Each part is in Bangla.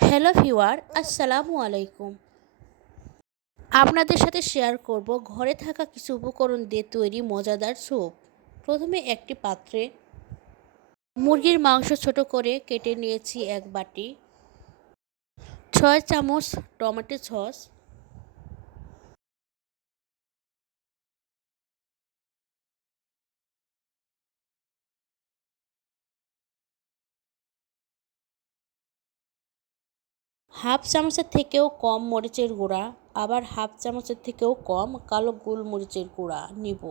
হ্যালো ভিওয়ার আসসালামু আলাইকুম। আপনাদের সাথে শেয়ার করব ঘরে থাকা কিছু উপকরণ দিয়ে তৈরি মজাদার স্যুপ। প্রথমে একটি পাত্রে মুরগির মাংস ছোট করে কেটে নিয়েছি এক বাটি, ছয় চামচ টমেটো সস হাফ চামচের থেকেও কম মরিচের গুঁড়া, আবার হাফ চামচের থেকেও কম কালো গোলমরিচের গুঁড়া নিব।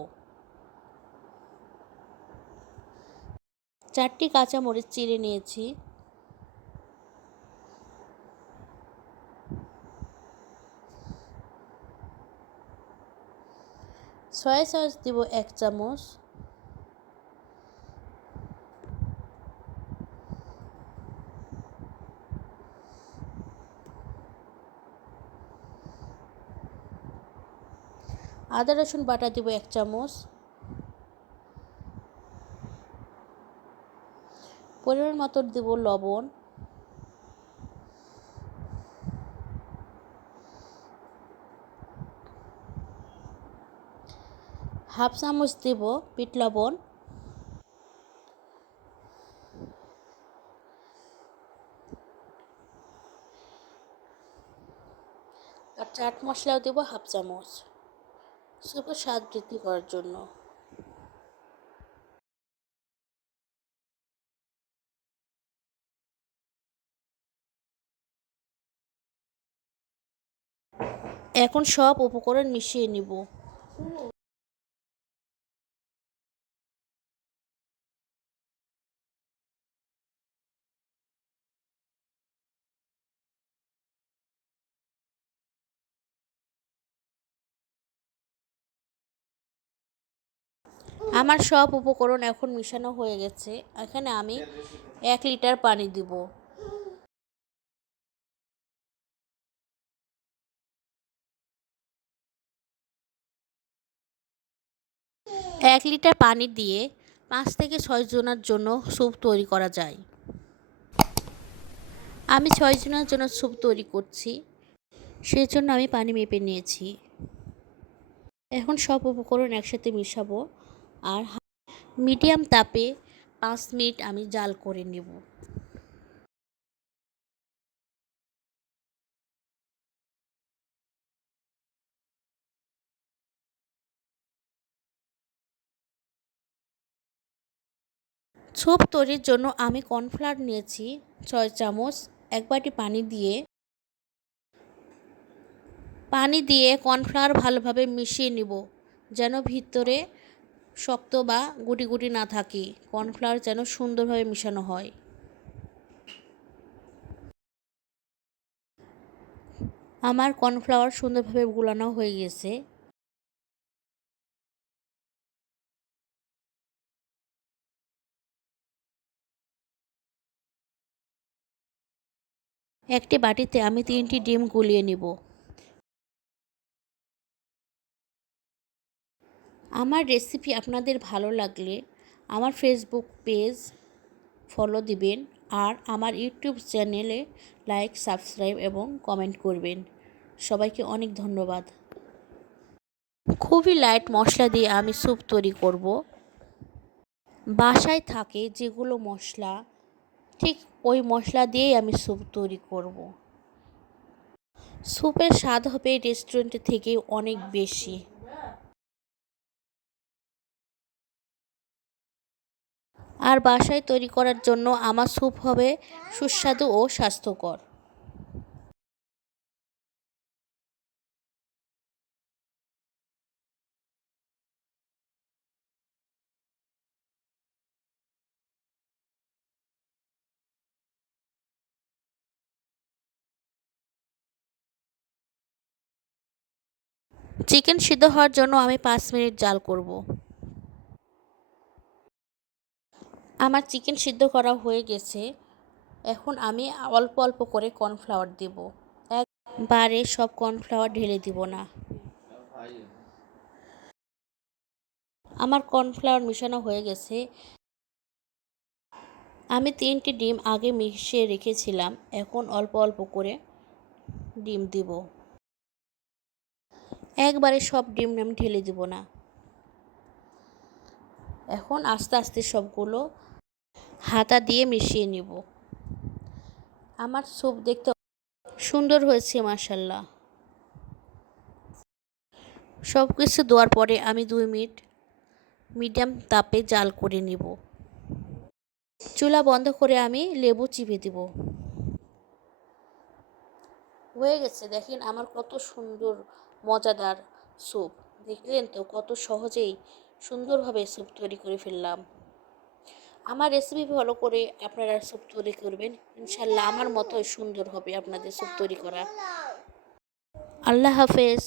চারটি কাঁচা মরিচ চিড়ে নিয়েছি। সয়া সস দিব এক চামচ। আদা, রসুন বাটা দিব এক চামচ। পরিমাণ মতো দেব লবণ। হাফ চামচ দেব বিট লবণ। আর চাট মশলাও দেব হাফ চামচ। সুপের স্বাদ বৃদ্ধি করার জন্য। এখন সব উপকরণ মিশিয়ে নিব। আমার সব উপকরণ এখন মিশানো হয়ে গেছে। এখানে আমি এক লিটার পানি দিব। এক লিটার পানি দিয়ে পাঁচ থেকে ছয় জনের জন্য স্যুপ তৈরি করা যায়। আমি ছয় জনের জন্য স্যুপ তৈরি করছি। সেই জন্য আমি পানি মেপে নিয়েছি। এখন সব উপকরণ একসাথে মিশাবো। আর মিডিয়াম তাপে পাঁচ মিনিট আমি জাল করে নেব। ছোপ তৈরির জন্য আমি কর্নফ্লাওয়ার নিয়েছি ছয় চামচ, এক বাটি পানি দিয়ে। পানি দিয়ে কর্নফ্লাওয়ার ভালোভাবে মিশিয়ে নিব, যেন ভিতরে শক্ত বা গুটি গুটি না থাকে, কর্নফ্লাওয়ার যেন সুন্দরভাবে মিশানো হয়। আমার কর্নফ্লাওয়ার সুন্দরভাবে গুলানো হয়ে গেছে। একটি বাটিতে আমি তিনটি ডিম গুলিয়ে নিব। আমার রেসিপি আপনাদের ভালো লাগলে আমার ফেসবুক পেজ ফলো দিবেন আর আমার ইউটিউব চ্যানেলে লাইক সাবস্ক্রাইব এবং কমেন্ট করবেন। সবাইকে অনেক ধন্যবাদ। খুবই লাইট মশলা দিয়ে আমি স্যুপ তৈরি করব। বাসায় থাকে যেগুলো মশলা, ঠিক ওই মশলা দিয়েই আমি স্যুপ তৈরি করব। স্যুপের স্বাদ হবে রেস্টুরেন্টের থেকে অনেক বেশি। আর বাসায় তৈরি করার জন্য আমার স্যুপ হবে সুস্বাদু ও স্বাস্থ্যকর। চিকেন সিদ্ধ হওয়ার জন্য আমি পাঁচ মিনিট জাল করব। আমার চিকেন সিদ্ধ করা হয়ে গেছে। এখন আমি অল্প অল্প করে কর্নফ্লাওয়ার দেব। একবারে সব কর্নফ্লাওয়ার ঢেলে দিব না। আমার কর্নফ্লাওয়ার মেশানো হয়ে গেছে। আমি তিনটি ডিম আগে মিশিয়ে রেখেছিলাম। এখন অল্প অল্প করে ডিম দিব। একবারে সব ডিম আমি ঢেলে দিব না। এখন আস্তে আস্তে সবগুলো হাতা দিয়ে মিশিয়ে নিব। আমার স্যুপ দেখতে সুন্দর হয়েছে মাসাল্লাহ সব কিছু দেওয়ার পরে আমি দুই মিনিট মিডিয়াম তাপে জাল করে নিব। চুলা বন্ধ করে আমি লেবু চিপে দিব। হয়ে গেছে, দেখেন আমার কত সুন্দর, মজাদার স্যুপ। দেখলেন তো, কত সহজেই সুন্দরভাবে স্যুপ তৈরি করে ফেললাম। আমার রেসিপি ফলো করে আপনারা স্যুপ তৈরি করবেন। ইনশাল্লাহ আমার মতোই সুন্দর হবে আপনাদের স্যুপ তৈরি করা। আল্লাহ হাফেজ।